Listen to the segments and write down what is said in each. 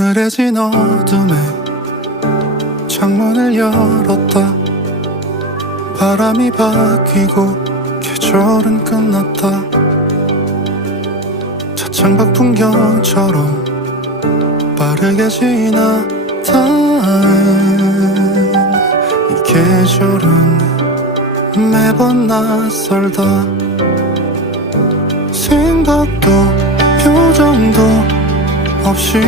서늘해진 어둠에 창문을 열었다. 바람이 바뀌고 계절은 끝났다. 차창밖 풍경처럼 빠르게 지나다는 이 계절은 매번 낯설다. 생각도 표정도 없이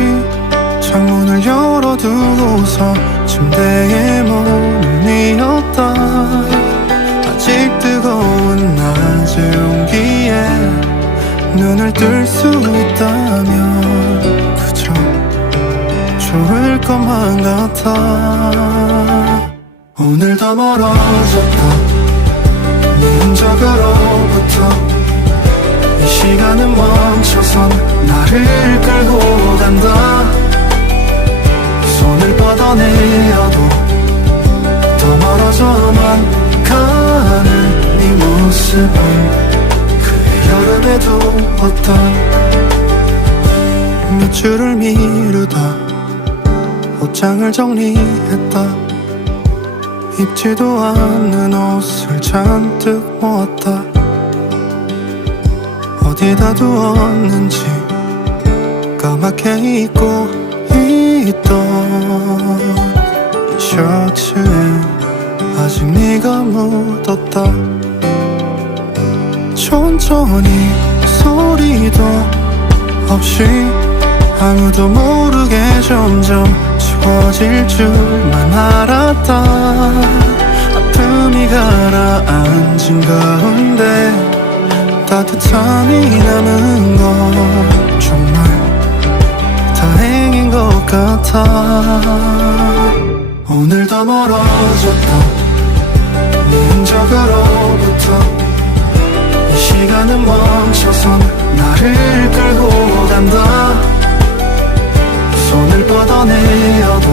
창문을 열어두고서 침대에 몸을 뉘었다. 아직 뜨거운 낮의 온기에 눈을 뜰 수 있다면 그저 좋을 것만 같아. 오늘도 멀어졌다. 네 흔적으로부터 이 시간은 멈춰선 나를 끌고 간다. 손을 뻗어내어도 더 멀어져만 가는 네 모습은 그의 여름에 두었던 몇 줄을 미루다 옷장을 정리했다. 입지도 않는 옷을 잔뜩 모았다. 어디다 두었는지 까맣게 잊고 있던 이 셔츠에 아직 네가 묻었다. 천천히 소리도 없이 아무도 모르게 점점 지워질 줄만 알았다. 아픔이 가라앉은 가운데 따뜻함이 남은 건 정말 다행인 것 같아. 오늘도 멀어졌다. 네 흔적으로부터 이 시간은 멈춰선 나를 끌고 간다. 손을 뻗어내어도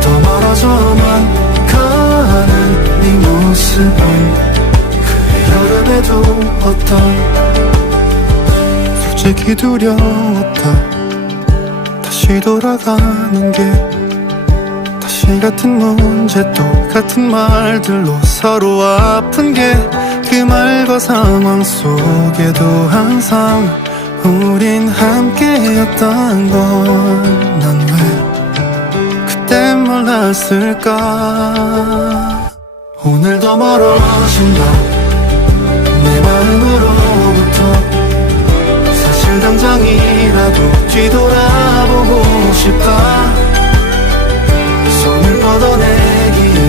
더 멀어져만 가는 네 모습은 여름에 두었던 솔직히 두려웠다. 다시 돌아가는 게 다시 같은 문제 똑같은 말들로 서로 아픈 게 그 말과 상황 속에도 항상 우린 함께였단 걸 난 왜 그때 몰랐을까. 오늘도 멀어진다. 내 마음으로부터 사실 당장이라도 뒤돌아보고 싶다. 손을 뻗어내기에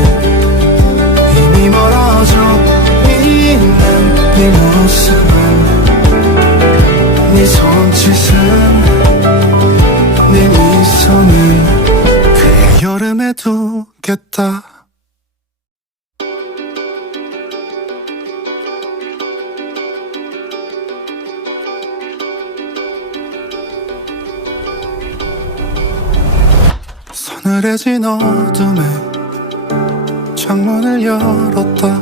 이미 멀어져 있는 네 모습은 네 손짓은 네 미소는 그의 여름에 두겠다. 서늘해진 어둠에 창문을 열었다.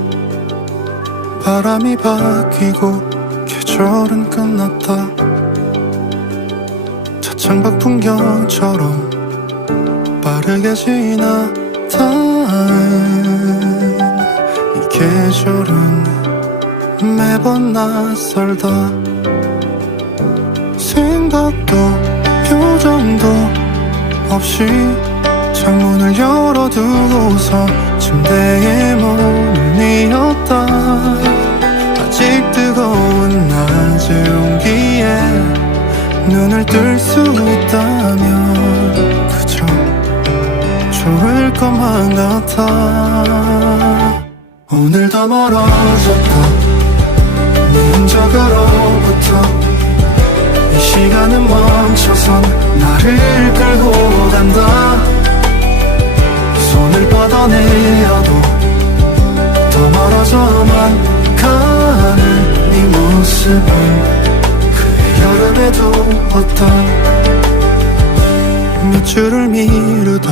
바람이 바뀌고 계절은 끝났다. 차창밖 풍경처럼 빠르게 지나다는 이 계절은 매번 낯설다. 생각도 표정도 없이 창문을 열어두고서 침대에 몸을 뉘었다. 아직 뜨거운 낮의 온기에 눈을 뜰 수 있다면 그저 좋을 것만 같아. 오늘도 멀어졌다. 네 흔적으로부터 이 시간은 멈춰선 나를 끌고 간다. 손을 뻗어내어도 더 멀어져만 가는 네 모습은 그의 여름에 두었던 몇 줄을 미루다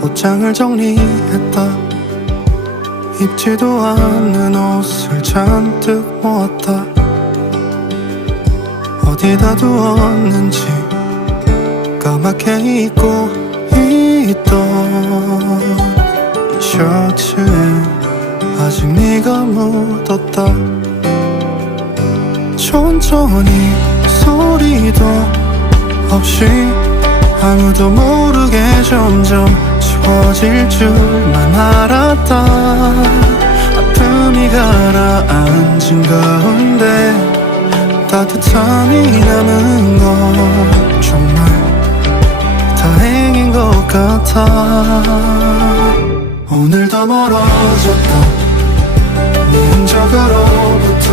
옷장을 정리했다. 입지도 않는 옷을 잔뜩 모았다. 어디다 두었는지 까맣게 입고 있던 셔츠에 아직 네가 묻었다. 천천히 소리도 없이 아무도 모르게 점점 지워질 줄만 알았다. 아픔이 가라앉은 가운데 따뜻함이 남은 건 정말 다행인 것 같아. 오늘도 멀어졌다 네 흔적으로부터.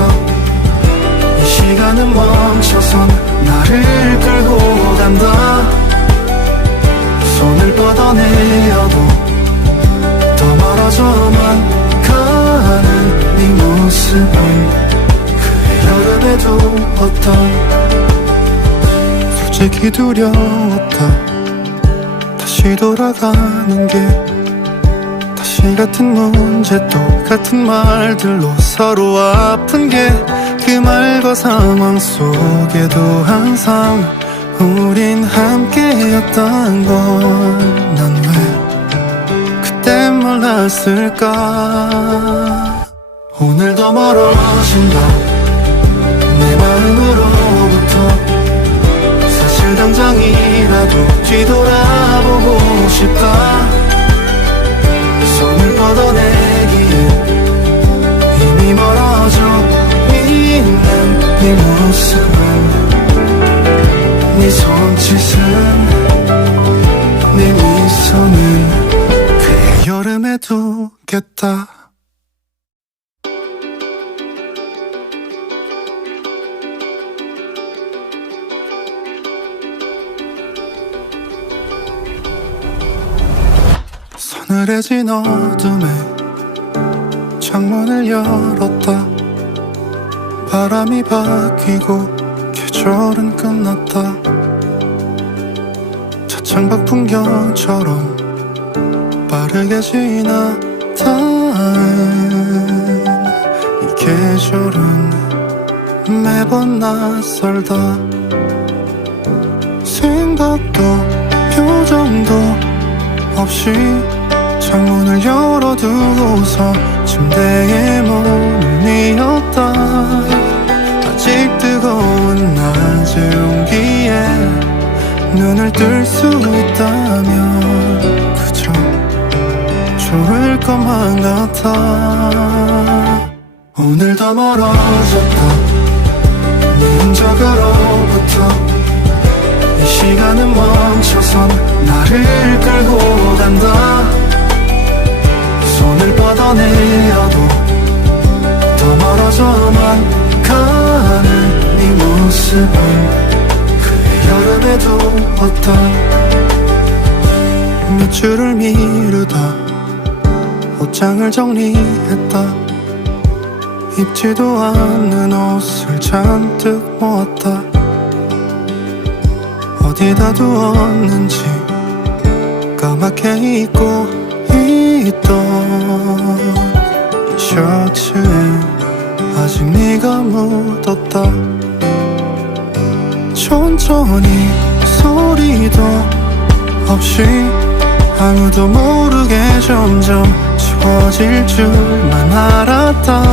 이 시간은 멈춰선 나를 끌고 간다. 손을 뻗어내려도 더 멀어져만 가는 네 모습은 그 여름에 두었던. 솔직히 두려웠다 다시 돌아가는 게. 다시 같은 문제 똑같은 말들로 서로 아픈 게. 그 말과 상황 속에도 항상 우린 함께였단 걸 난 왜 그땐 몰랐을까. 오늘도 멀어진다 내 마음으로부터. 사실 당장이라도 뒤돌아보고 싶다. 손을 뻗어내기에 이미 멀어져 있는 네 모습은, 네 손짓은, 네 미소는 그의 여름에 두겠다. 서늘해진 어둠에 창문을 열었다. 바람이 바뀌고 계절은 끝났다. 차창밖 풍경처럼 빠르게 지나다는 이 계절은 매번 낯설다. 생각도 표정도 없이 창문을 열어두고서 침대에 몸을 뉘었다. 아직 뜨거운 낮의 온기에 눈을 뜰 수 있다면 그저 좋을 것만 같아. 오늘도 멀어졌다 네 흔적으로부터. 이 시간은 멈춰선 나를 끌고 간다. 손을 뻗어내려도 더 멀어져만 가는 네 모습은 그의 여름에 두었던. 몇 줄을 미루다 옷장을 정리했다. 입지도 않는 옷을 잔뜩 모았다. 어디다 두었는지 까맣게 입고 있던 셔츠에 아직 네가 묻었다. 천천히 소리도 없이 아무도 모르게 점점 지워질 줄만 알았다.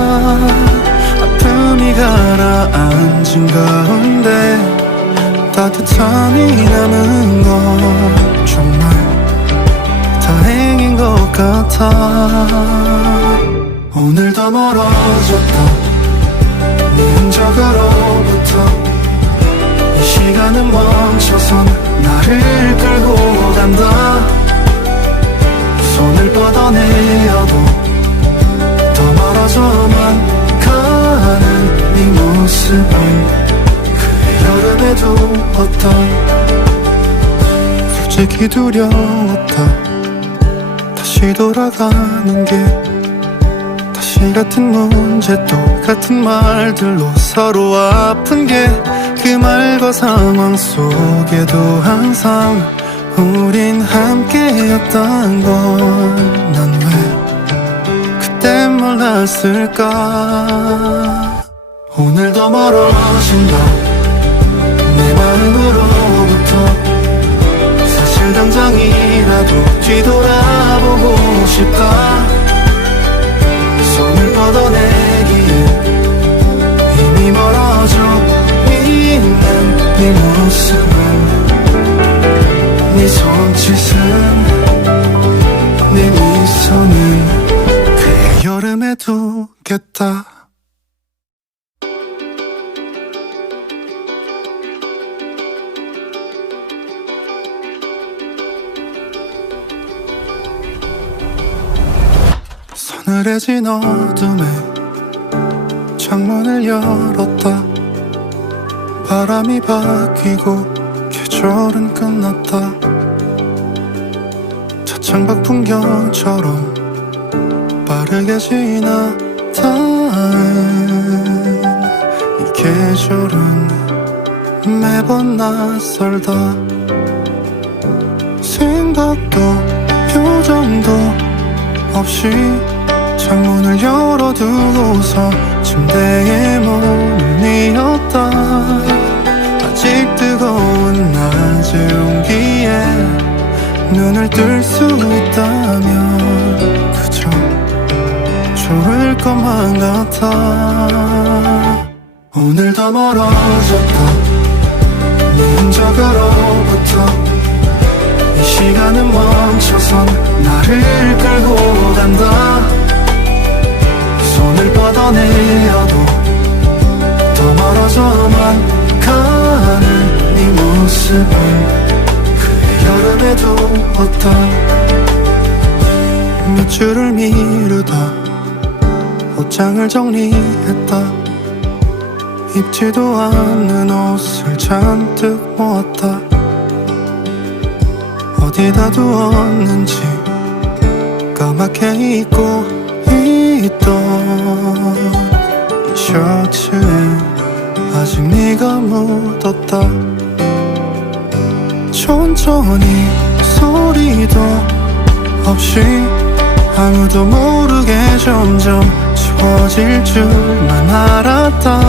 아픔이 가라앉은 가운데 따뜻함이 남은 건 정말 다행인 것 같아. 오늘도 멀어졌다 네 흔적으로부터. 이 시간은 멈춰선 나를 끌고 간다. 손을 뻗어내려도 더 멀어져만 가는 네 모습은 그의 여름에 두었던. 솔직히 두려웠다 다시 돌아가는 게. 다시 같은 문제 똑같은 말들로 서로 아픈 게. 그 말과 상황 속에도 항상 우린 함께였단 걸 난 왜 그땐 몰랐을까. 오늘도 멀어진다 내 마음으로부터. 당장이라도 뒤돌아보고 싶다. 손을 뻗어내기엔 이미 멀어져 있는 네 모습은, 네 손짓은, 네 미소는 그의 여름에 두겠다. 서늘해진 어둠에 창문을 열었다. 바람이 바뀌고 계절은 끝났다. 차창밖 풍경처럼 빠르게 지나다는 이 계절은 매번 낯설다. 생각도 표정도 없이 창문을 열어두고서 침대에 몸을 뉘었다. 아직 뜨거운 낮의 온기에 눈을 뜰 수 있다면 그저 좋을 것만 같아. 오늘 더 멀어졌다. 네 흔적으로부터 이 시간은 멈춰선 나를 끌고 간다. 손을 뻗어내려도 더 멀어져만 가는 네 모습은 그의 여름에 두었다. 몇 줄을 미루다 옷장을 정리했다. 입지도 않는 옷을 잔뜩 모았다. 어디다 두었는지 까맣게 잊고 있던 이 셔츠에 아직 네가 묻었다. 천천히 소리도 없이 아무도 모르게 점점 지워질 줄만 알았다.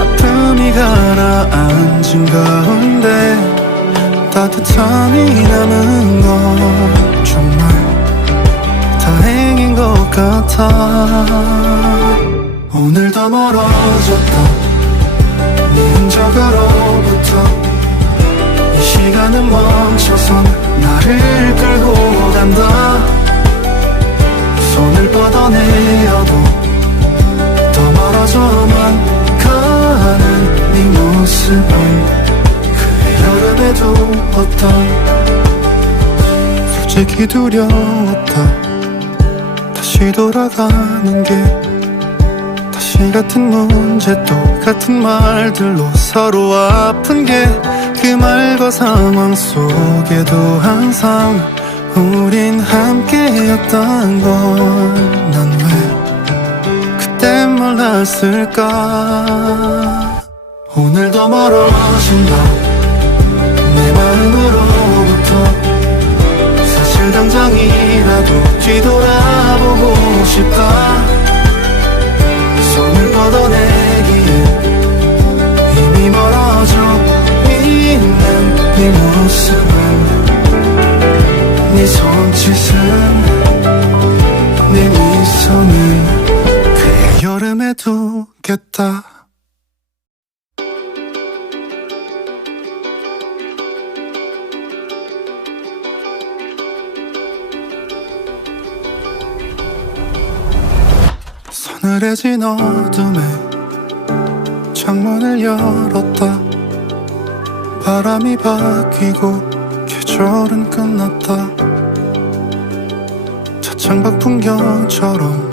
아픔이 가라앉은 가운데 따뜻함이 남은 건 정말 다행인 것 같아. 오늘 더 멀어졌다. 네 흔적으로부터 이 시간은 멈춰선 나를 끌고 간다. 손을 뻗어내어도 더 멀어져만 가는 네 모습은 여름에 두었다. 솔직히 두려웠다. 다시 돌아가는 게 다시 같은 문제 똑같은 말들로 서로 아픈 게 그 말과 상황 속에도 항상 우린 함께였단 걸 난 왜 그때 몰랐을까. 오늘 더 멀어진다. 내 마음으로부터 사실 당장이라도 뒤돌아보고 싶다. 손을 뻗어내기엔 이미 멀어져 있는 네 모습은, 네 손짓은, 네 미소는 그의 여름에 두겠다. 서늘해진 어둠에 창문을 열었다. 바람이 바뀌고 계절은 끝났다. 차창밖 풍경처럼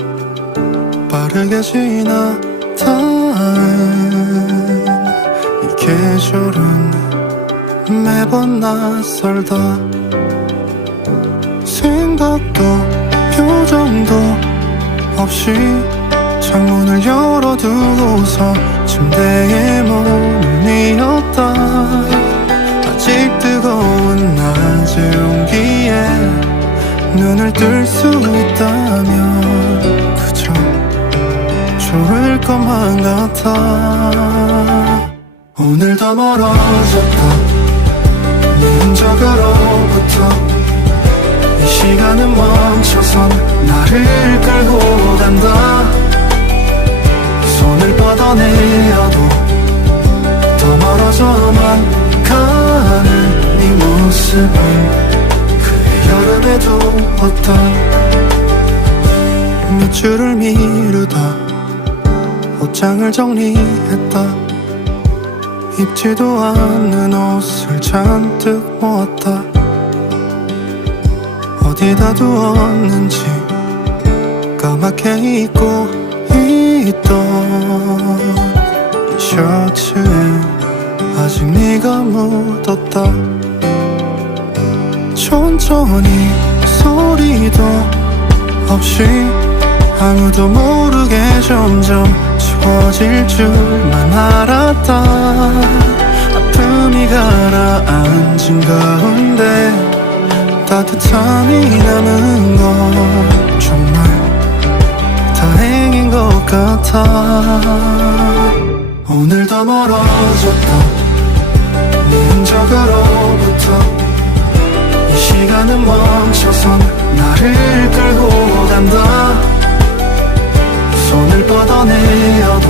빠르게 지나다는 이 계절은 매번 낯설다. 생각도 표정도 없이 창문을 열어두고서 침대에 몸을 뉘었다. 아직 뜨거운 낮의 온기에 눈을 뜰 수 있다면 그저 좋을 것만 같아. 오늘 더 멀어졌다. 네 흔적 적으로부터 이 시간은 멈춰선 나를 끌고 간다. 손을 뻗어내어도 더 멀어져만 가는 네 모습은 그의 여름에 두었던 몇 줄을 미루다 옷장을 정리했다. 입지도 않는 옷을 잔뜩 모았다. 어디다 두었는지 까맣게 잊고 있던 이 셔츠에 아직 네가 묻었다. 천천히 소리도 없이 아무도 모르게 점점 지워질 줄만 알았다. 아픔이 가라앉은 가운데 따뜻함이 남은 건 정말 다행인 것 같아. 오늘도 멀어졌다. 네 흔적으로부터 이 시간은 멈춰선 나를 끌고 간다. 손을 뻗어내어도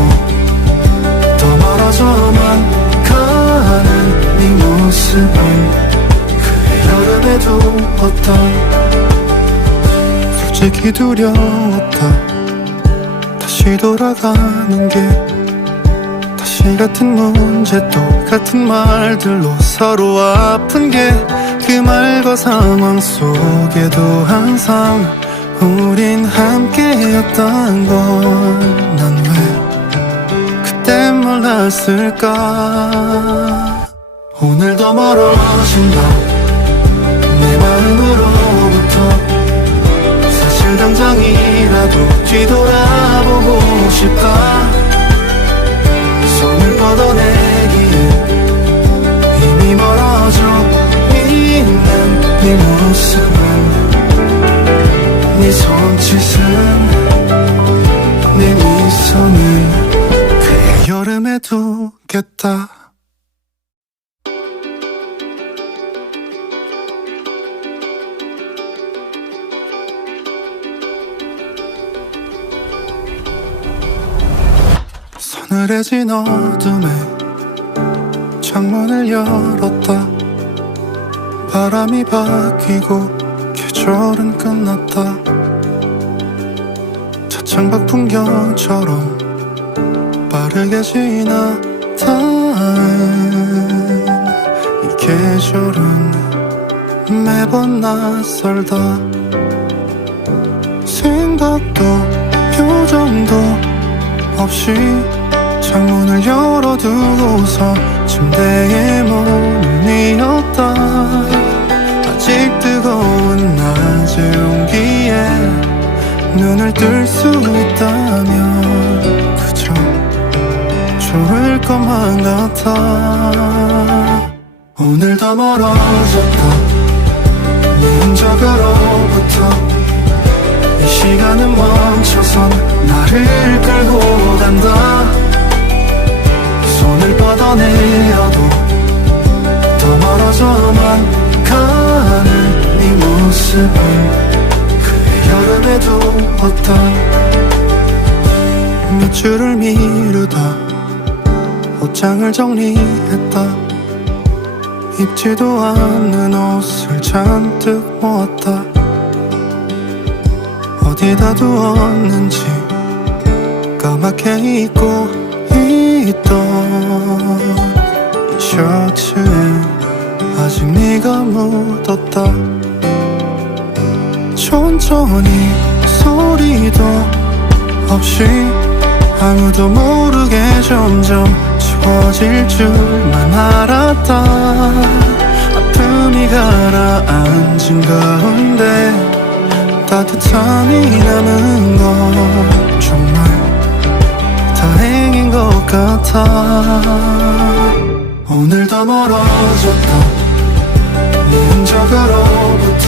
더 멀어져만 가는 네 모습은 그의 여름에 두었던 솔직히 두려웠다. 다시 돌아가는 게 다시 같은 문제 똑같은 말들로 서로 아픈 게 그 말과 상황 속에도 항상 우린 함께였단 걸 난 왜 그때 몰랐을까. 오늘도 멀어진다. 내 마음으로부터 사실 당장이라도 뒤돌아보고 싶다. 손을 뻗어내기에 이미 멀어져 있는 네 모습은 네 손짓은 네 미소는 그의 여름에 두겠다. 서늘해진 어둠에 창문을 열었다. 바람이 바뀌고 계절은 끝났다. 차창밖 풍경처럼 빠르게 지나다는 이 계절은 매번 낯설다. 생각도 표정도 없이 창문을 열어두고서 침대에 몸을 뉘었다. 아직 뜨거운 낮의 온기에 눈을 뜰 수 있다면 그저 좋을 것만 같아. 오늘도 멀어졌다. 네 흔적으로부터 이 시간은 멈춰선 나를 끌고 간다. 손을 뻗어내어도 더 멀어져만 가는 네 모습은 그의 여름에 두었던 몇 줄을 미루다 옷장을 정리했다. 입지도 않는 옷을 잔뜩 모았다. 어디다 두었는지 까맣게 잊고 있던 이 셔츠에 아직 네가 묻었다. 천천히 소리도 없이 아무도 모르게 점점 지워질 줄만 알았다. 아픔이 가라앉은 가운데 따뜻함이 남은 건 정말 다행인 것 같아. 오늘도 멀어졌다. 네 흔적으로부터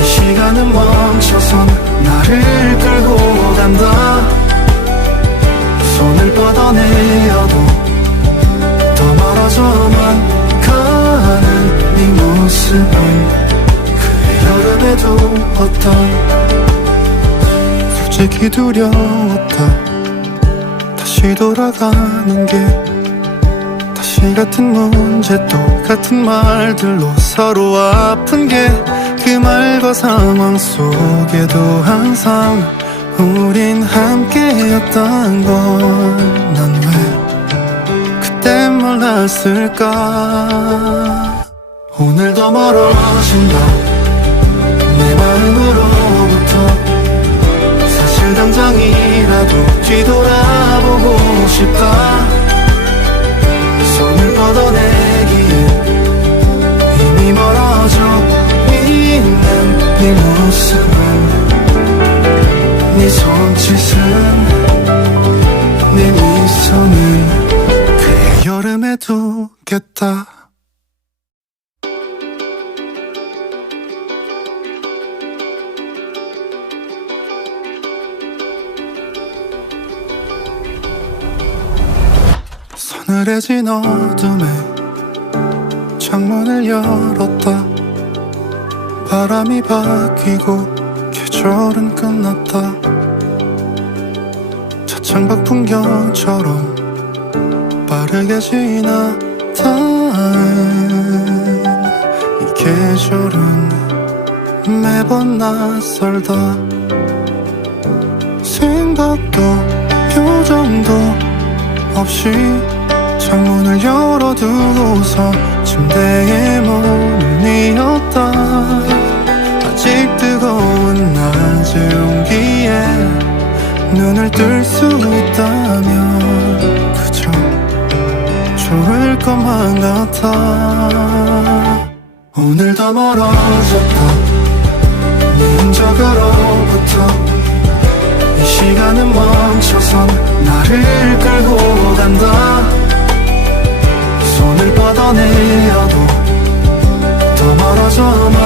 이 시간은 멈춰선 나를 끌고 간다. 손을 뻗어내어도 더 멀어져만 가는 네 모습은 그의 여름에도 어떤 솔직히 두려웠다. 다시 돌아가는 게 다시 같은 문제 똑같은 말들로 서로 아픈 게 그 말과 상황 속에도 항상 우린 함께였단 걸 난 왜 그때 몰랐을까. 오늘도 멀어진다 내 마음으로부터. 사실 당장이라도 뒤돌아보고 싶다. 손을 뻗어내기에 이미 멀어져 있는 네 모습은 네 손짓은 네 미소는 그의 여름에 두겠다. 서늘해진 어둠에 창문을 열었다. 바람이 바뀌고 계절은 끝났다. 차창밖 풍경처럼 빠르게 지나다는 이 계절은 매번 낯설다. 생각도 표정도 없이 창문을 열어두고서 침대에 몸을 뉘었다. 아직 뜨거운 낮의 온기에 눈을 뜰 수 있다면 그저 좋을 것만 같아. 오늘도 멀어졌다 네 흔적으로부터. 이 시간은 멈춰선 나를 끌고 간다. 손을 뻗어내어도 더 멀어져만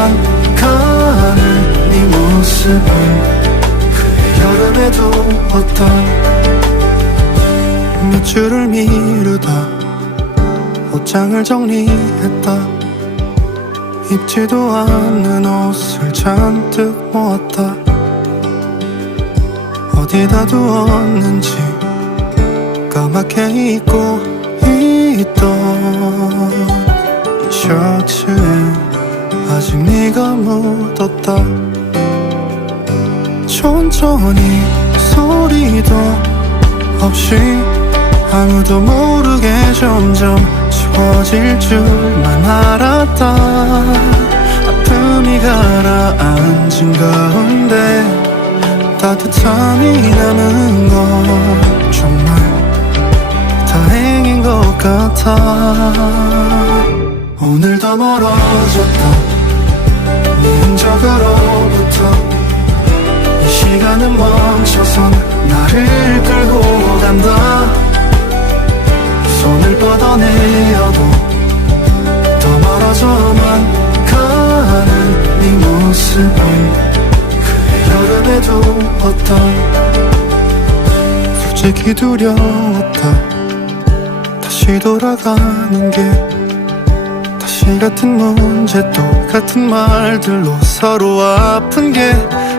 가는 네 모습은 그의 여름에도 어떤 몇 줄을 미루다 옷장을 정리했다. 입지도 않는 옷을 잔뜩 모았다. 어디다 두었는지 까맣게 잊고 있던 이 셔츠에 아직 네가 묻었다. 천천히 소리도 없이 아무도 모르게 점점 지워질 줄만 알았다. 아픔이 가라앉은 가운데 따뜻함이 남은 건 정말 다행인 것 같아. 오늘도 멀어졌다 네 흔적으로부터. 이 시간은 멈춰선 나를 끌고 간다. 손을 뻗어내어도 더 멀어져만 가는 네 모습은 여름에도 어떤 솔직히 두려웠다. 다시 돌아가는 게 다시 같은 문제 똑같은 말들로 서로 아픈 게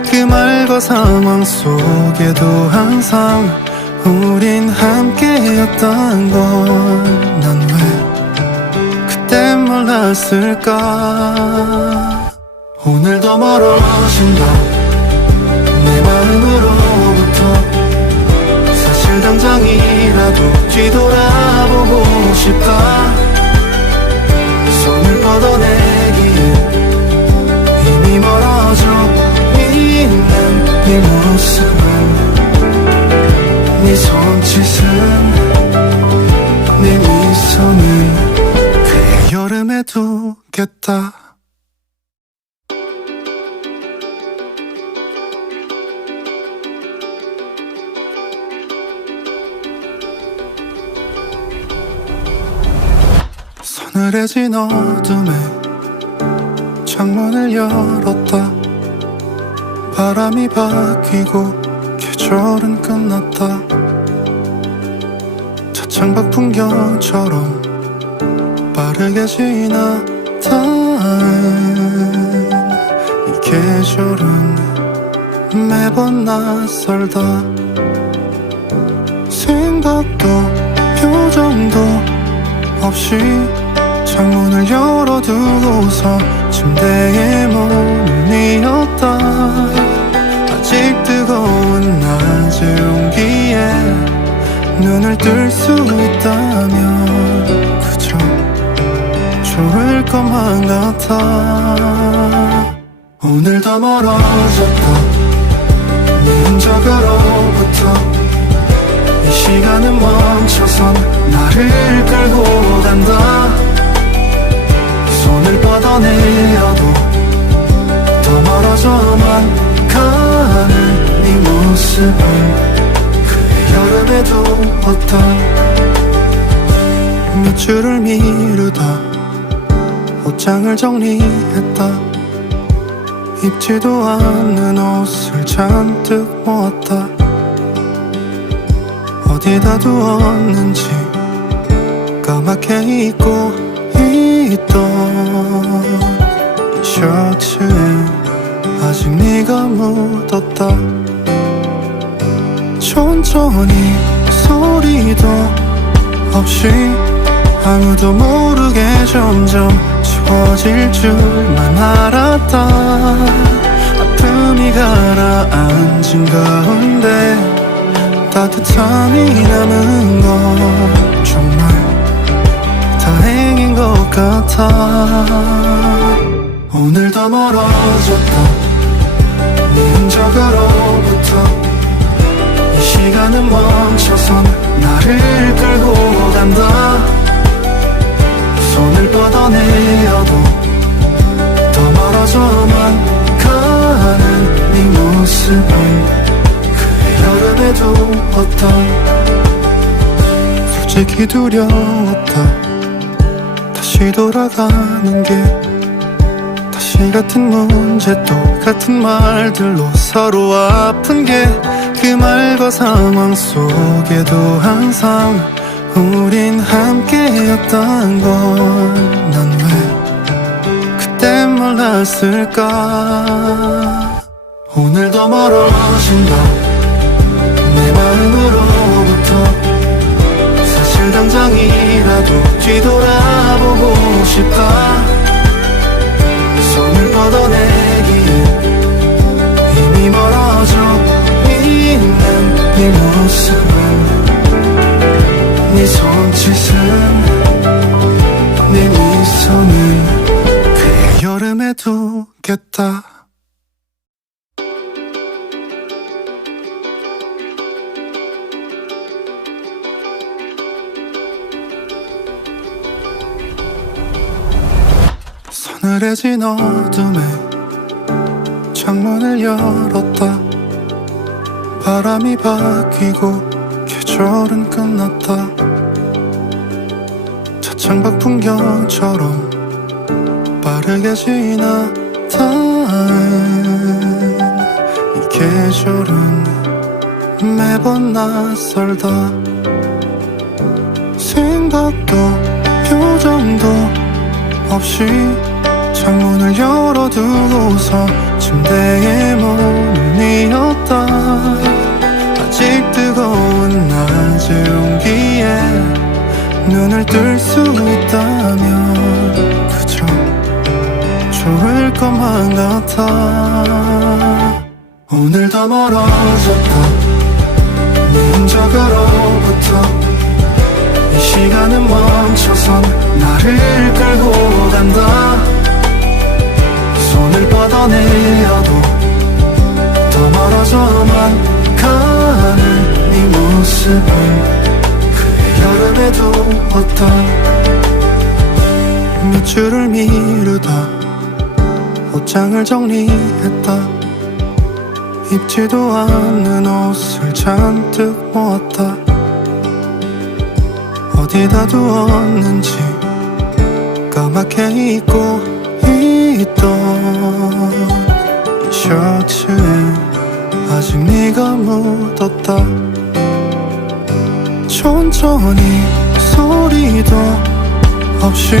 그 말과 상황 속에도 항상 우린 함께였단 걸 난 왜 그때 몰랐을까. 오늘도 멀어진다 내 마음으로부터. 사실 당장이라도 뒤돌아보고 싶다. 손을 뻗어내기에 이미 멀어져 있는 네 모습은 네 손짓은 네 미소는 그의 여름에 두겠다. 서늘해진 어둠에 창문을 열었다. 바람이 바뀌고 계절은 끝났다. 차창밖 풍경처럼 빠르게 지나다는 닿은 이 계절은 매번 낯설다. 생각도 표정도 없이 창문을 열어두고서 침대에 몸을 뉘었다. 아직 뜨거운 낮의 온기에 눈을 뜰 수 있다면 그저 좋을 것만 같아. 오늘도 멀어졌다. 네 흔적으로부터 이 시간은 멈춰선 나를 끌고 간다. 손을 뻗어내려도 더 멀어져만 가는 네 모습은 그의 여름에도 어떤 몇 줄을 미루다 옷장을 정리했다. 입지도 않는 옷을 잔뜩 모았다. 어디다 두었는지 까맣게 잊고 있던 이 셔츠에 아직 네가 묻었다. 천천히 소리도 없이 아무도 모르게 점점 지워질 줄만 알았다. 아픔이 가라앉은 가운데 따뜻함이 남은 건 정말 다행인 것 같아. 오늘도 멀어졌다. 네 흔적으로부터 이 시간은 멈춰선 나를 끌고 간다. 손을 뻗어내려도 더 멀어져만 가는 네 모습은 그의 여름에도 어떤 솔직히 두려웠다. 다시 돌아가는 게 다시 같은 문제 똑같은 말들로 서로 아픈 게 그 말과 상황 속에도 항상 우린 함께였단 걸 난 왜 그때 몰랐을까. 오늘도 멀어진다. 내 마음으로부터 사실 당장이라도 뒤돌아보고 싶다. 손을 뻗어내기에 이미 멀어져 있는 네 모습은 네 손짓은 네 미소는 그의 여름에 두겠다. 서늘해진 어둠에 창문을 열었다. 바람이 바뀌고 계절은 끝났다. 차창밖 풍경처럼 빠르게 지나다는 이 계절은 매번 낯설다. 생각도 표정도 없이 창문을 열어두고서 침대에 몸을 뉘었다. 아직 뜨거운 낮의 온기에 눈을 뜰 수 있다면 그저 좋을 것만 같아. 오늘도 멀어졌다. 네 흔적으로부터 이 시간은 멈춰선 나를 끌고 간다. 손을 뻗어내려도 더 멀어져만 가는 네 모습은 그의 여름에도 어떤 몇 줄을 미루다 옷장을 정리했다. 입지도 않는 옷을 잔뜩 모았다. 어디다 두었는지 까맣게 잊고 있던 이 셔츠에 아직 네가 묻었다. 천천히 소리도 없이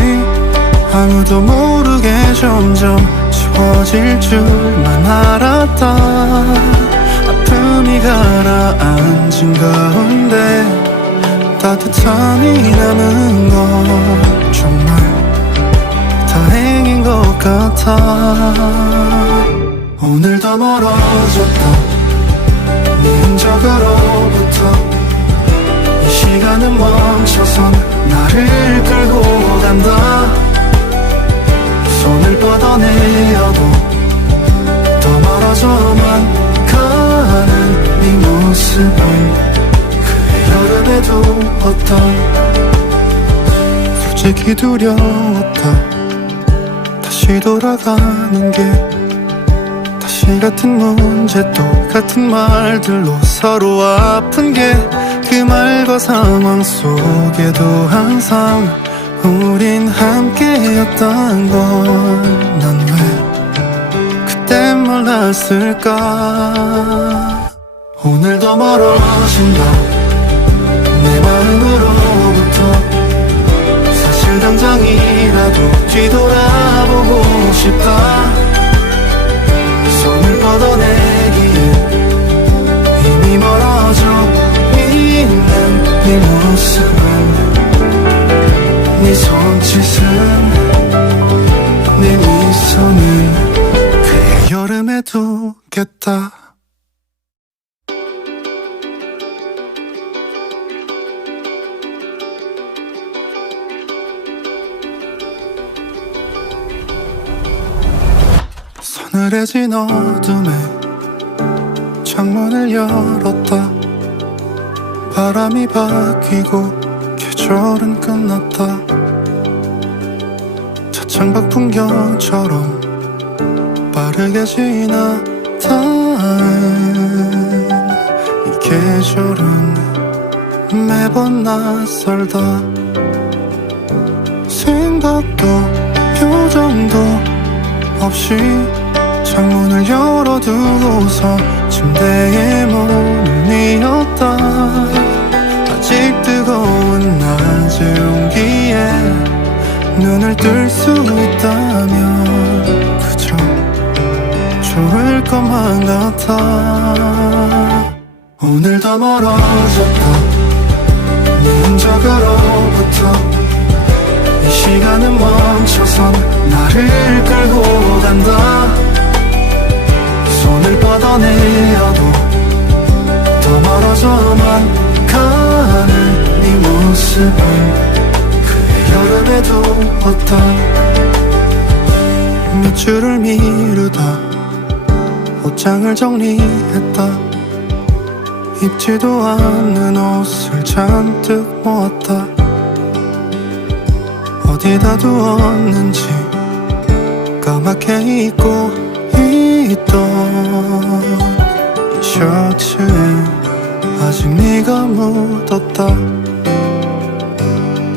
아무도 모르게 점점 지워질 줄만 알았다. 아픔이 가라앉은 가운데 따뜻함이 남은 건 정말 다행인 것 같아. 오늘도 멀어졌다 네 흔적으로부터. 이 시간은 멈춰선 나를 끌고 간다. 손을 뻗어내어도 더 멀어져만 가는 네 모습은 그의 여름에 두었던. 솔직히 두려웠다 다시 돌아가는 게. 다시 같은 문제 똑같은 말들로 서로 아픈 게. 그 말과 상황 속에도 항상 우린 함께였단 걸 난 왜 그때 몰랐을까. 오늘도 멀어진다 내 마음으로부터. 사실 당장이라도 뒤돌아보고 싶다. 손을 뻗어내기에 이미 멀어져 있는 네 모습은, 네 손짓은, 네 미소는 그의 여름에 두겠다. 서늘해진 어둠에 창문을 열었다. 바람이 바뀌고 계절은 끝났다. 차창밖 풍경처럼 빠르게 지나다는 이 계절은 매번 낯설다. 생각도 표정도 없이 창문을 열어두고서 침대에 몸을 뉘었다. 아직 뜨거운 낮의 온기에 눈을 뜰 수 있다면 그저 좋을 것만 같아. 오늘도 멀어졌다 네 흔적으로부터. 이 시간은 멈춰선 나를 끌고 간다. 손을 뻗어내어도 더 멀어져만 가는 네 모습은 그의 여름에 두었던. 몇 줄을 미루다 옷장을 정리했다. 입지도 않는 옷을 잔뜩 모았다. 어디다 두었는지 까맣게 잊고 있던 이 셔츠에 아직 네가 묻었다.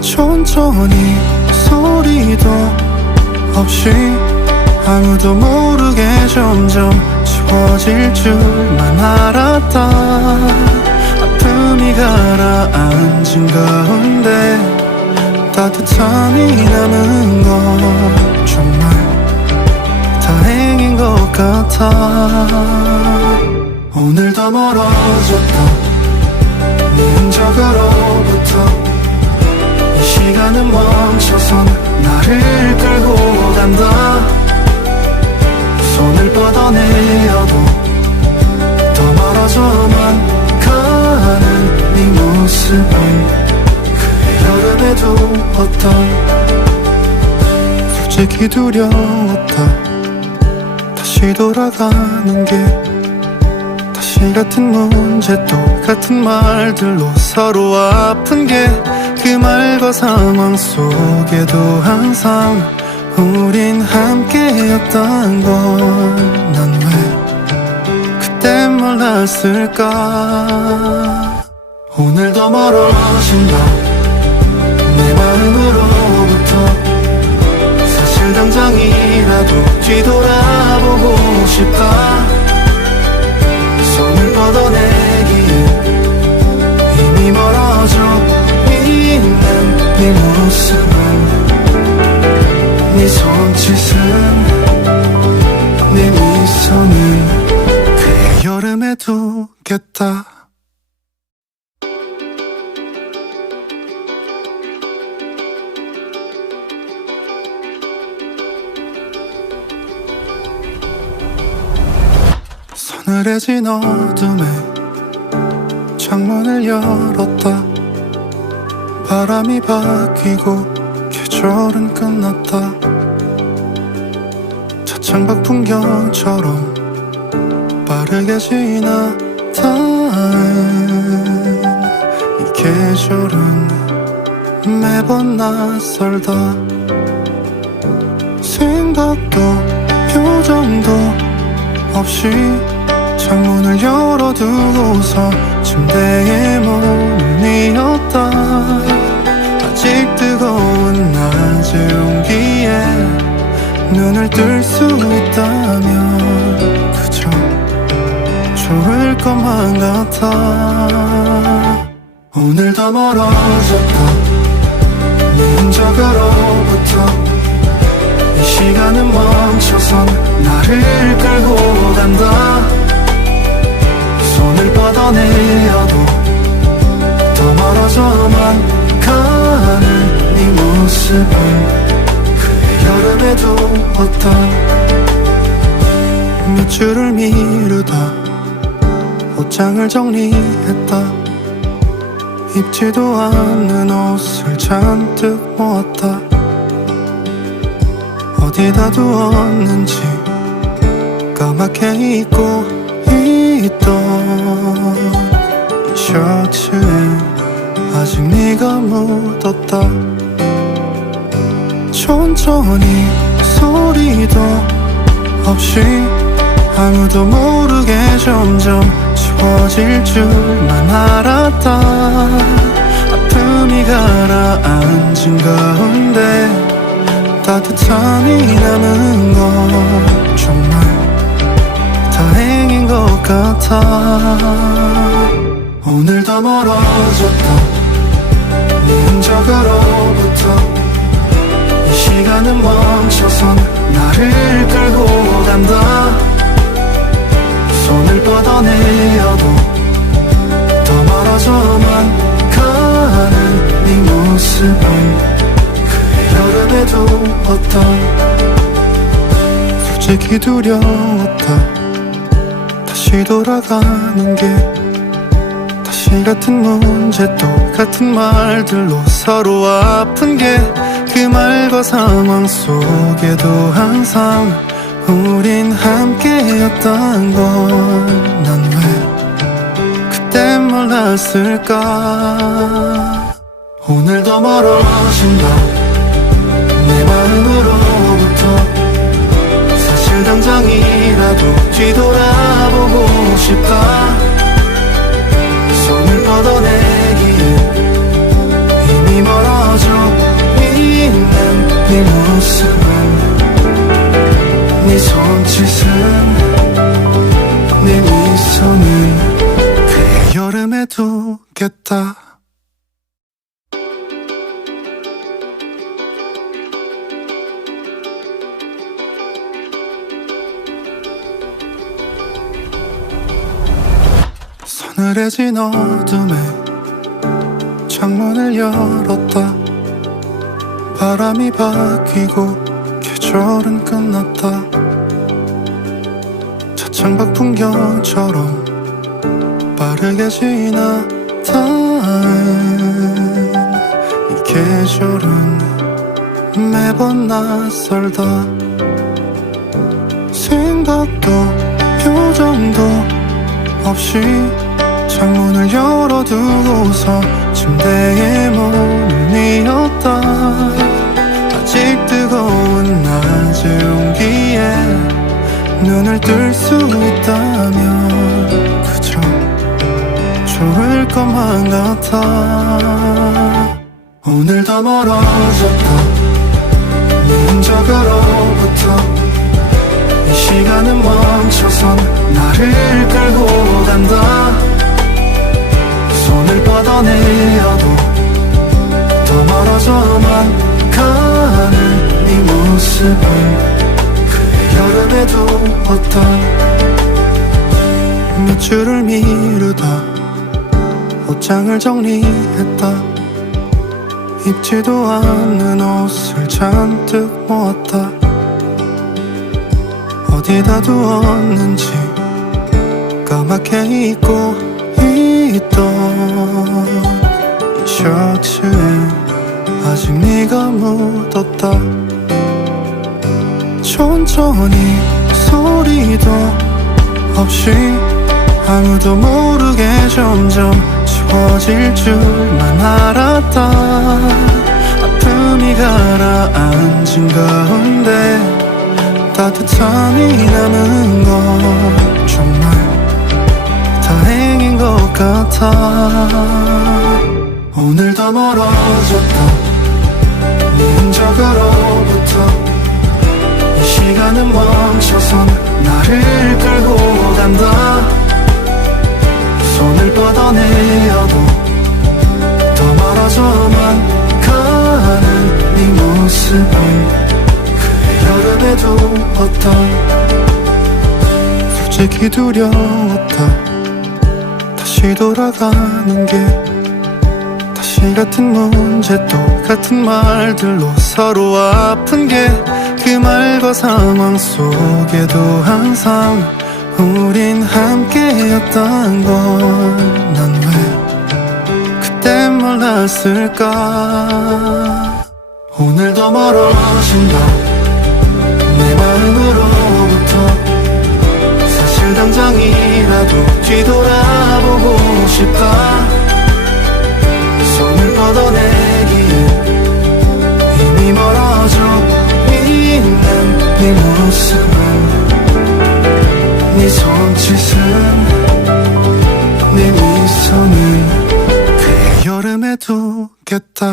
천천히 소리도 없이 아무도 모르게 점점 지워질 줄만 알았다. 아픔이 가라앉은 가운데 따뜻함이 남은 건 정말 다행인 것 같아. 오늘도 멀어졌다 네 흔적으로부터. 이 시간은 멈춰선 나를 끌고 간다. 손을 뻗어내어도 더 멀어져만 가는 네 모습은 여름에 두었던. 솔직히 두려웠다 다시 돌아가는 게. 다시 같은 문제 똑같은 말들로 서로 아픈 게. 그 말과 상황 속에도 항상 우린 함께였단 걸 난 왜 그때 몰랐을까. 오늘도 멀어진다 내 마음으로부터. 사실 당장이라도 뒤돌아보고 싶다. 손을 뻗어내기에 이미 멀어져 있는 네 모습은, 네 손짓은 네 미소는 그의 여름에 두겠다. 서늘해진 어둠에 창문을 열었다. 바람이 바뀌고 계절은 끝났다. 차창밖 풍경처럼 빠르게 지나다는 이 계절은 매번 낯설다. 생각도 표정도 없이 창문을 열어두고서 침대에 몸을 뉘었다. 아직 뜨거운 낮의 온기에 눈을 뜰 수 있다면 그저 좋을 것만 같아. 오늘도 멀어졌다. 네 흔적으로부터 이 시간은 멈춰선 나를 끌고 간다. 손을 뻗어내려도 더 멀어져만 가는 네 모습은 그의 여름에 두었다. 몇 줄을 미루다 옷장을 정리했다. 입지도 않는 옷을 잔뜩 모았다. 어디다 두었는지 까맣게 잊고 있던 이 셔츠에 아직 네가 묻었다. 천천히 소리도 없이 아무도 모르게 점점 지워질 줄만 알았다. 아픔이 가라앉은 가운데 따뜻함이 남은 건 정말 다행인 것 같아. 오늘도 멀어졌다. 네 흔적으로부터 이 시간은 멈춰선 나를 끌고 간다. 손을 뻗어내려도 더 멀어져만 가는 네 모습은 여름에 두었다. 솔직히 두려웠다. 다시 돌아가는 게 다시 같은 문제 똑같은 말들로 서로 아픈 게 그 말과 상황 속에도 항상 우린 함께였단 걸 난 왜 그때 몰랐을까. 오늘도 멀어진다. 내 마음으로부터 사실 당장이라도 뒤돌아보고 싶다. 손을 뻗어내기에 이미 멀어져 있는 네 모습은 네 손짓은 네 미소는 그의 여름에 두겠다. 서늘해진 어둠에 창문을 열었다. 바람이 바뀌고 계절은 끝났다. 차창밖 풍경처럼 빠르게 지나다는 이 계절은 매번 낯설다. 생각도 표정도 없이 창문을 열어두고서 침대에 몸을 뉘었다. 아직 뜨거운 낮의 온기에 눈을 뜰 수 있다면 그저 좋을 것만 같아. 오늘도 멀어졌다. 네 흔적으로부터 이 시간은 멈춰선 나를 끌고 간다. 손을 뻗어내려도 더 멀어져만 가는 네 모습 모습은 그의 여름에도 어떤 몇 주를 미루다 옷장을 정리했다. 입지도 않는 옷을 잔뜩 모았다. 어디다 두었는지 까맣게 잊고 있던 이 셔츠에 아직 네가 묻었다. 천천히 소리도 없이 아무도 모르게 점점 지워질 줄만 알았다. 아픔이 가라앉은 가운데 따뜻함이 남은 건 정말 다행인 것 같아. 오늘도 멀어졌다. 네 흔적으로부터 이 시간은 멈춰선 나를 끌고 간다. 손을 뻗어내어도 더 멀어져만 가는 네 모습은 그의 여름에도 어떤 솔직히 두려웠다. 다시 돌아가는 게 다시 같은 문제 똑같은 말들로 서로 아픈 게 그 말과 상황 속에도 항상 우린 함께였단 걸 난 왜 그때 몰랐을까. 오늘도 멀어진다. 내 마음으로부터 사실 당장이라도 뒤돌아보고 싶다. 손을 뻗어내기에 이미 멀어져 있는 네 모습은 네 손짓은 네 미소는 그의 여름에 두겠다.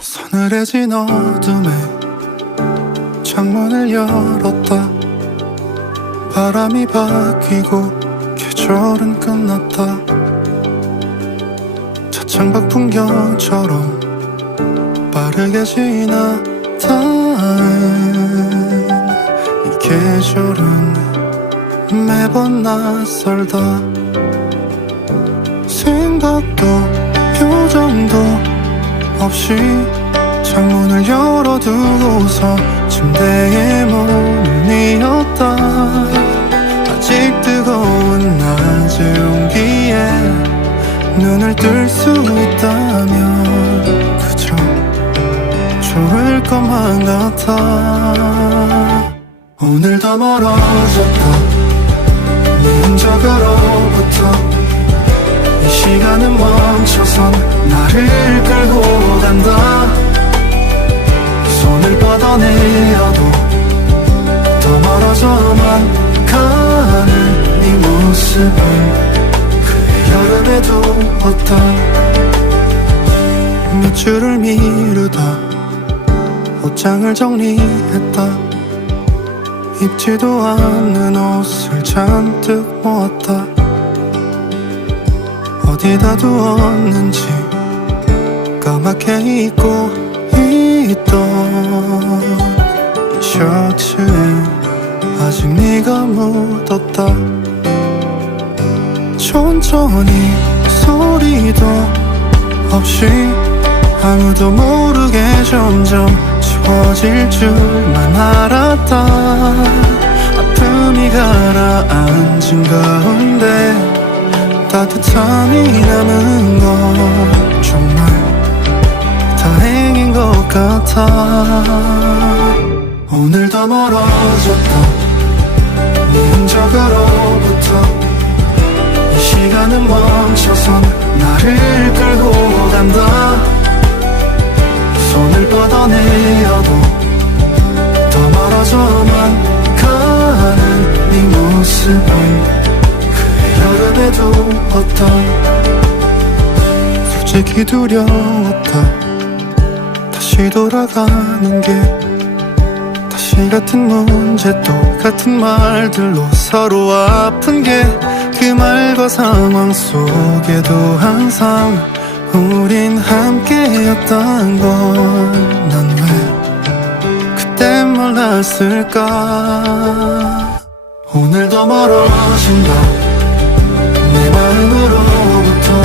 서늘해진 어둠에 창문을 열었다. 바람이 바뀌고 계절은 끝났다. 차창밖 풍경처럼 빠르게 지나다는 이 계절은 매번 낯설다. 생각도 표정도 없이 창문을 열어두고서 침대에 몸을 뉘었다. 아직 뜨거운 낮의 온기에 눈을 뜰 수 있다면 그저 좋을 것만 같아. 오늘도 멀어졌다. 네 흔적으로부터 이 시간은 멈춰선 나를 끌고 간다. 손을 뻗어내어도 더 멀어져만 가는 네 모습은 그의 여름에도 어떤 몇 주를 미루다 옷장을 정리했다. 입지도 않는 옷을 잔뜩 모았다. 어디다 두었는지 까맣게 잊고 있던 이 셔츠에 아직 네가 묻었다. 천천히 소리도 없이 아무도 모르게 점점 지워질 줄만 알았다. 아픔이 가라앉은 가운데 따뜻함이 남은 건 정말 다행인 것 같아. 오늘도 멀어졌다. 네 흔적으로부터 이 시간은 멈춰선 나를 끌고 간다. 손을 뻗어내어도 더 멀어져만 가는 네 모습은 그의 여름에도 어떤 솔직히 두려웠다. 다시 돌아가는 게 다시 같은 문제 똑같은 말들로 서로 아픈 게 그 말과 상황 속에도 항상 우린 함께였단 걸 난 왜 그때 몰랐을까. 오늘도 멀어진다 내 마음으로부터.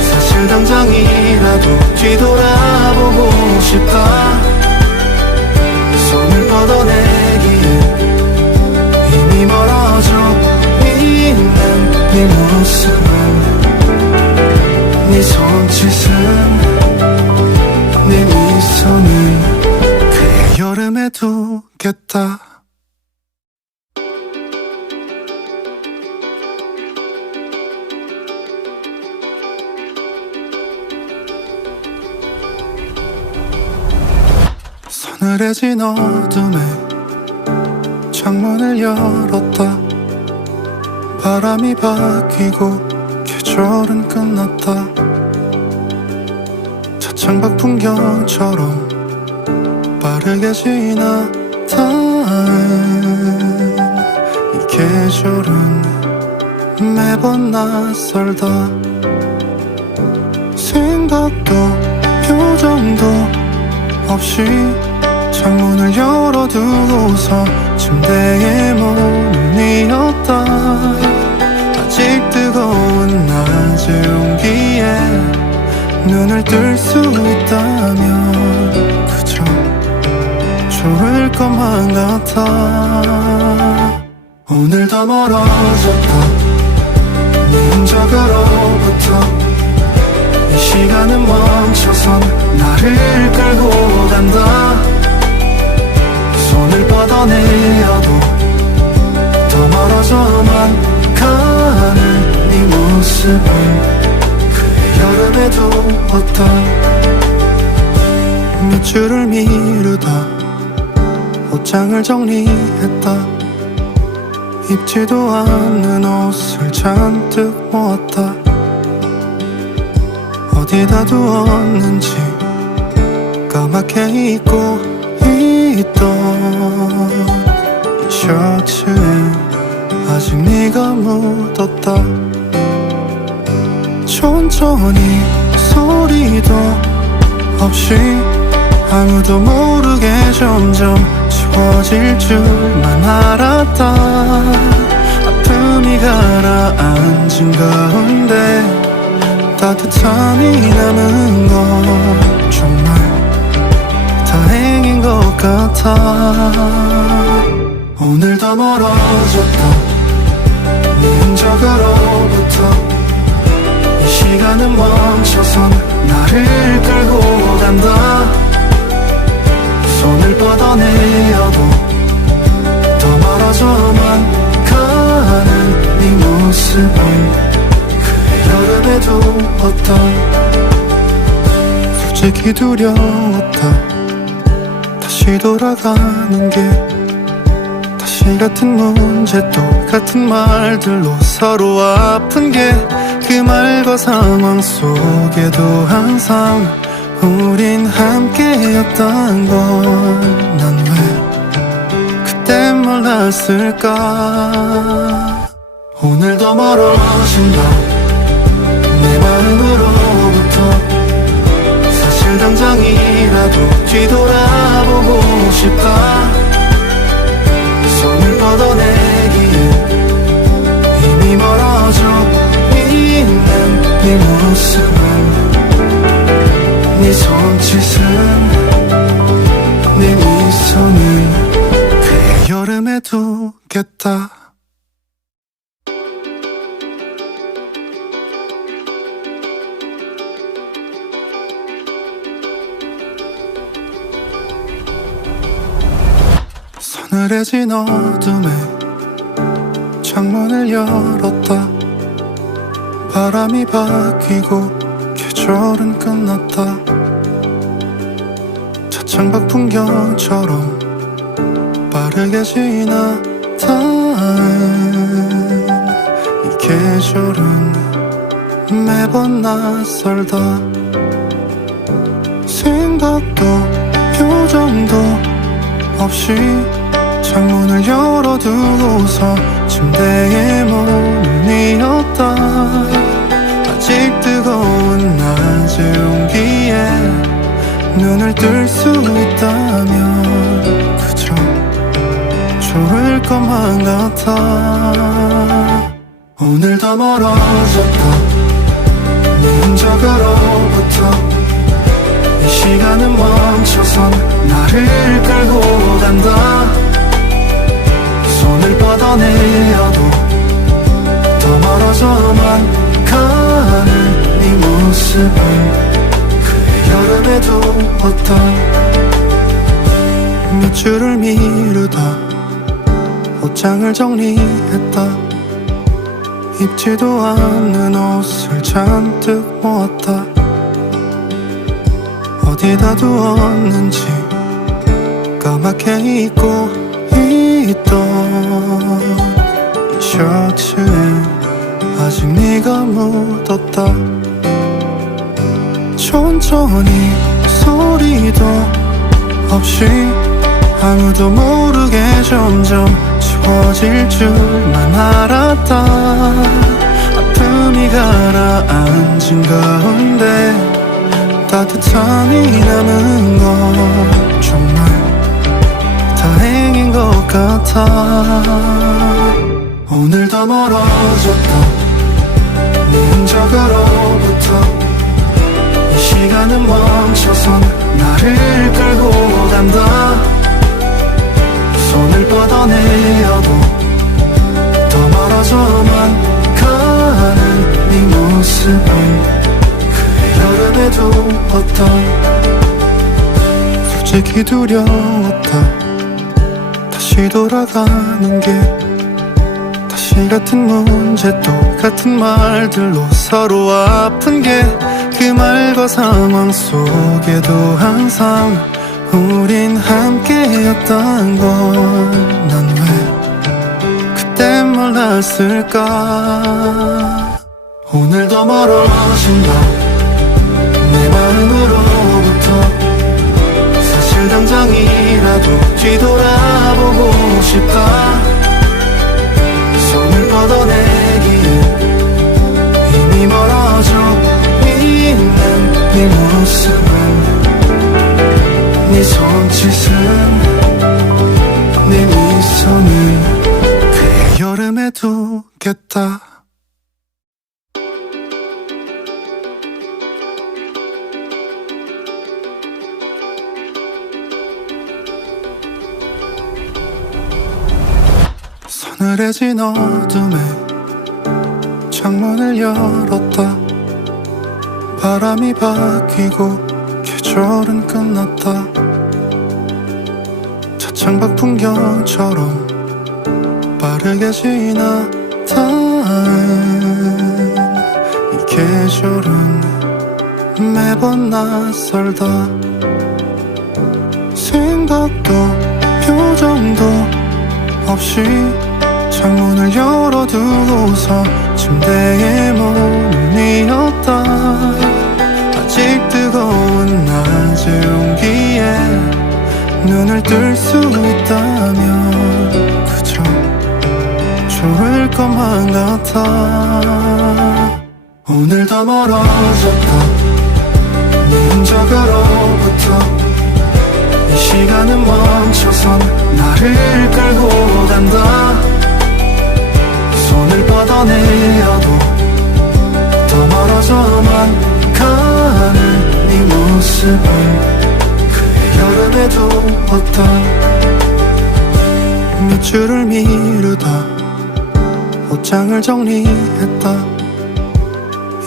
사실 당장이라도 뒤돌아보고 싶다. 손을 뻗어내기에 이미 멀어져 있는 네 모습은, 네 손짓은, 네 미소는 그의 여름에 두겠다. 서늘해진 어둠에 창문을 열었다. 바람이 바뀌고 계절은 끝났다. 차창밖 풍경처럼 빠르게 지나다는 이 계절은 매번 낯설다. 생각도 표정도 없이 창문을 열어두고서 침대에 몸을 뉘었다. 아직 뜨거운 낮의 온기에 눈을 뜰 수 있다면 그저 좋을 것만 같아. 오늘도 멀어졌다 네 흔적으로부터. 이 시간은 멈춰선 나를 끌고 간다. 손을 뻗어내어도 더 멀어져만 가는 네 모습은 그의 여름에 두었다. 몇 줄을 미루다 옷장을 정리했다. 입지도 않는 옷을 잔뜩 모았다. 어디다 두었는지 까맣게 잊고 있던 이 셔츠에 아직 네가 묻었다. 천천히 소리도 없이 아무도 모르게 점점 지워질 줄만 알았다. 아픔이 가라앉은 가운데 따뜻함이 남은 건 정말 다행인 것 같아. 오늘도 멀어졌다 네 흔적으로부터. 이 시간은 멈춰선 나를 끌고 간다. 손을 뻗어내어도 더 멀어져만 가는 네 모습은 여름에 두었다. 솔직히 두려웠다 다시 돌아가는 게. 다시 같은 문제 똑같은 말들로 서로 아픈 게 그 말과 상황 속에도 항상 우린 함께였단 걸 난 왜 그때 몰랐을까. 오늘도 멀어진다 내 마음으로부터. 사실 당장이라도 뒤돌아보고 싶다. 손을 뻗어내기에 이미 멀어져 있는 네 모습은, 네 손짓은, 네 미소는 그의 여름에 두겠다. 서늘해진 어둠에 창문을 열었다. 바람이 바뀌고 계절은 끝났다. 차창밖 풍경처럼 빠르게 지나다는 이 계절은 매번 낯설다. 생각도 표정도 없이 창문을 열어두고서 침대에 몸을 뉘었다. 아직 뜨거운 낮의 온기에 눈을 뜰 수 있다면 그저 좋을 것만 같아. 오늘도 멀어졌다 네 흔적으로부터. 이 시간은 멈춰선 나를 끌고 간다. 손을 뻗어내려도 더 멀어져만 가는 네 모습은 그의 여름에 두었던 몇 줄을 미루다 옷장을 정리했다. 입지도 않는 옷을 잔뜩 모았다. 어디다 두었는지 까맣게 잊고 있던 셔츠에 아직 네가 묻었다. 천천히 소리도 없이 아무도 모르게 점점 지워질 줄만 알았다. 아픔이 가라앉은 가운데 따뜻함이 남은 건 정말 다행인 것 같아. 오늘도 멀어졌다 네 흔적으로부터. 이 시간은 멈춰선 나를 끌고 간다. 손을 뻗어내려도 더 멀어져만 가는 네 모습은 그의 여름에 두었던. 솔직히 두려웠다 다시 돌아가는 게. 다시 같은 문제 똑같은 말들로 서로 아픈 게. 그 말과 상황 속에도 항상 우린 함께였단 걸 난 왜 그때 몰랐을까. 오늘도 멀어진다 내 마음으로부터. 사실 당장이라도 뒤돌아보고 싶다. 손을 뻗어내기에 이미 멀어져 있는 네 모습은 네 손짓은 네 미소는 그의 여름에 두겠다. 서늘해진 어둠에 창문을 열었다. 바람이 바뀌고 계절은 끝났다. 차창밖 풍경처럼 빠르게 지나다는 이 계절은 매번 낯설다. 생각도 표정도 없이 창문을 열어두고서 침대에 몸을 뉘었다. 아직 뜨거운 낮의 온기에 눈을 뜰 수 있다면 그저 좋을 것만 같아. 오늘도 멀어졌다 네 흔적으로부터. 이 시간은 멈춰선 나를 끌고 간다. 손을 뻗어내려도 더 멀어져만 가는 네 모습은 그의 여름에 두었던 몇 줄을 미루다 옷장을 정리했다.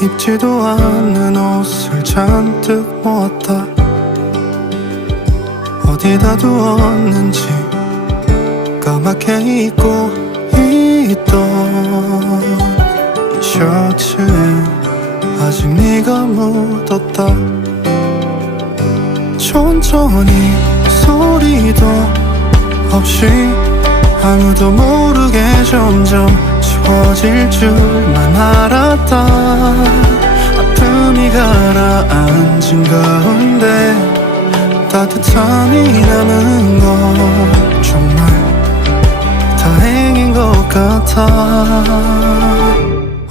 입지도 않는 옷을 잔뜩 모았다. 어디다 두었는지 까맣게 잊고 있던 셔츠에 아직 네가 묻었다. 천천히 소리도 없이 아무도 모르게 점점 지워질 줄만 알았다. 아픔이 가라앉은 가운데 따뜻함이 남은 건 정말 다행인 것 같아.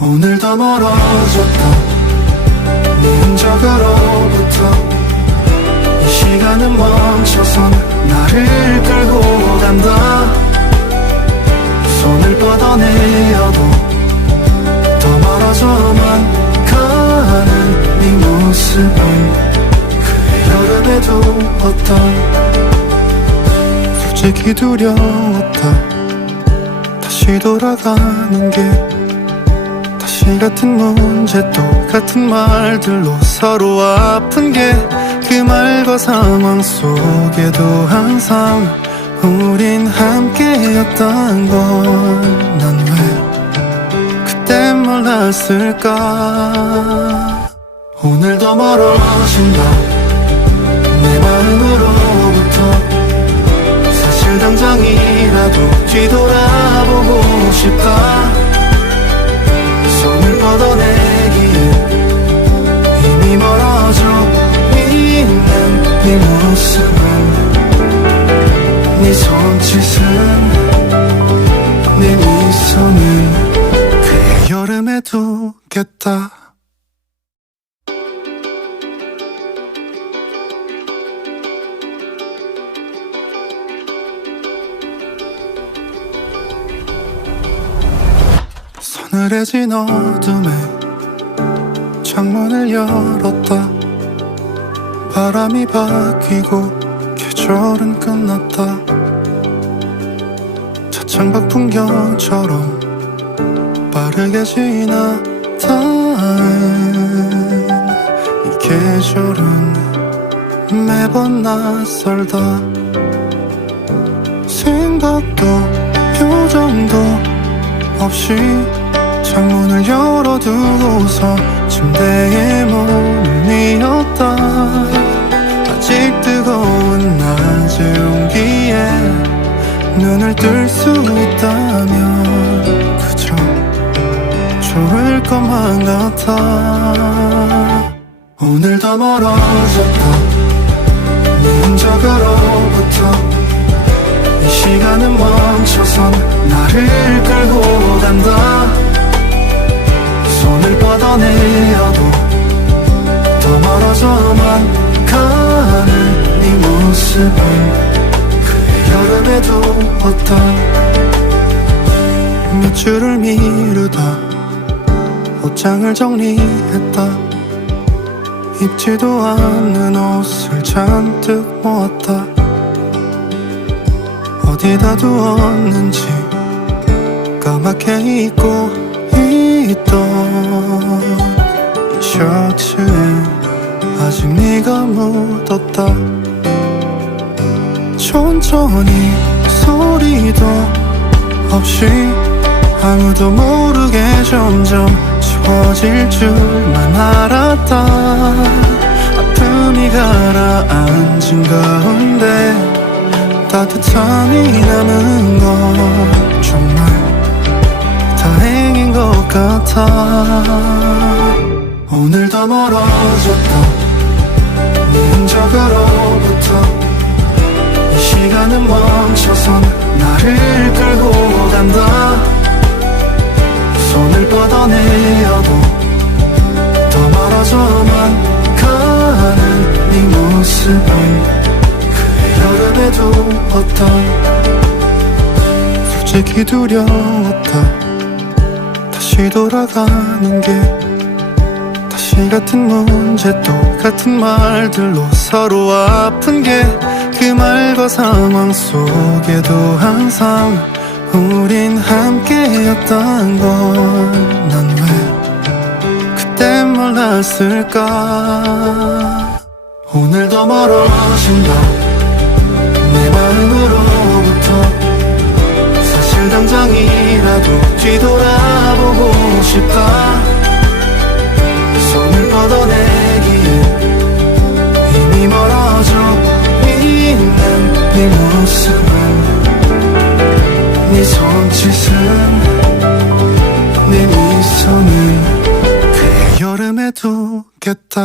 오늘도 멀어졌다 네 흔적으로부터. 이 시간은 멈춰선 나를 끌고 간다. 손을 뻗어내어도 더 멀어져만 가는 네 모습은 그 여름에 두었던. 솔직히 두려웠다 다시 돌아가는 게. 다시 같은 문제 똑같은 말들로 서로 아픈 게. 그 말과 상황 속에도 항상 우린 함께였단 걸 난 왜 그때 몰랐을까. 오늘도 멀어진다 내 마음으로부터. 사실 당장이라도 뒤돌아보고 싶다. 손을 뻗어내기에 이미 멀어져 있는 네 모습은, 네 손짓은, 네 미소는 그의 여름에 두겠다. 서늘해진 어둠에 창문을 열었다. 바람이 바뀌고 계절은 끝났다. 차창밖 풍경처럼 빠르게 지나다는 이 계절은 매번 낯설다. 생각도 표정도 없이 창문을 열어두고서 침대에 몸을 뉘었다. 아직 뜨거운 낮의 온기에 눈을 뜰 수 있다면 그저 좋을 것만 같아. 오늘도 멀어졌다 네 흔적으로부터. 이 시간은 멈춰선 나를 끌고 간다. 손을 뻗어내어도 더 멀어져만 가는 네 모습은 그의 여름에 두었던. 몇 줄을 미루다 옷장을 정리했다. 입지도 않는 옷을 잔뜩 모았다. 어디다 두었는지 까맣게 잊고 있던 이 셔츠에 아직 네가 묻었다. 천천히 소리도 없이 아무도 모르게 점점 지워질 줄만 알았다. 아픔이 가라앉은 가운데 따뜻함이 남은 건 정말 다행인 것 같아. 오늘도 멀어졌다 네 흔적으로부터. 이 시간은 멈춰선 나를 끌고 간다. 손을 뻗어내어도 더 멀어져만 가는 네 모습은 그의 여름에 두었던. 솔직히 두려웠다 다시 돌아가는 게. 다시 같은 문제 똑같은 말들로 서로 아픈 게. 그 말과 상황 속에도 항상 우린 함께였단 걸 난 왜 그때 몰랐을까. 오늘도 멀어진다 내 마음으로부터. 사실 당장이라도 뒤돌아보고 싶다. 손을 뻗어내기에 이미 멀어져 있는 네 모습은, 네 손짓은, 네 미소는 그의 여름에 두겠다.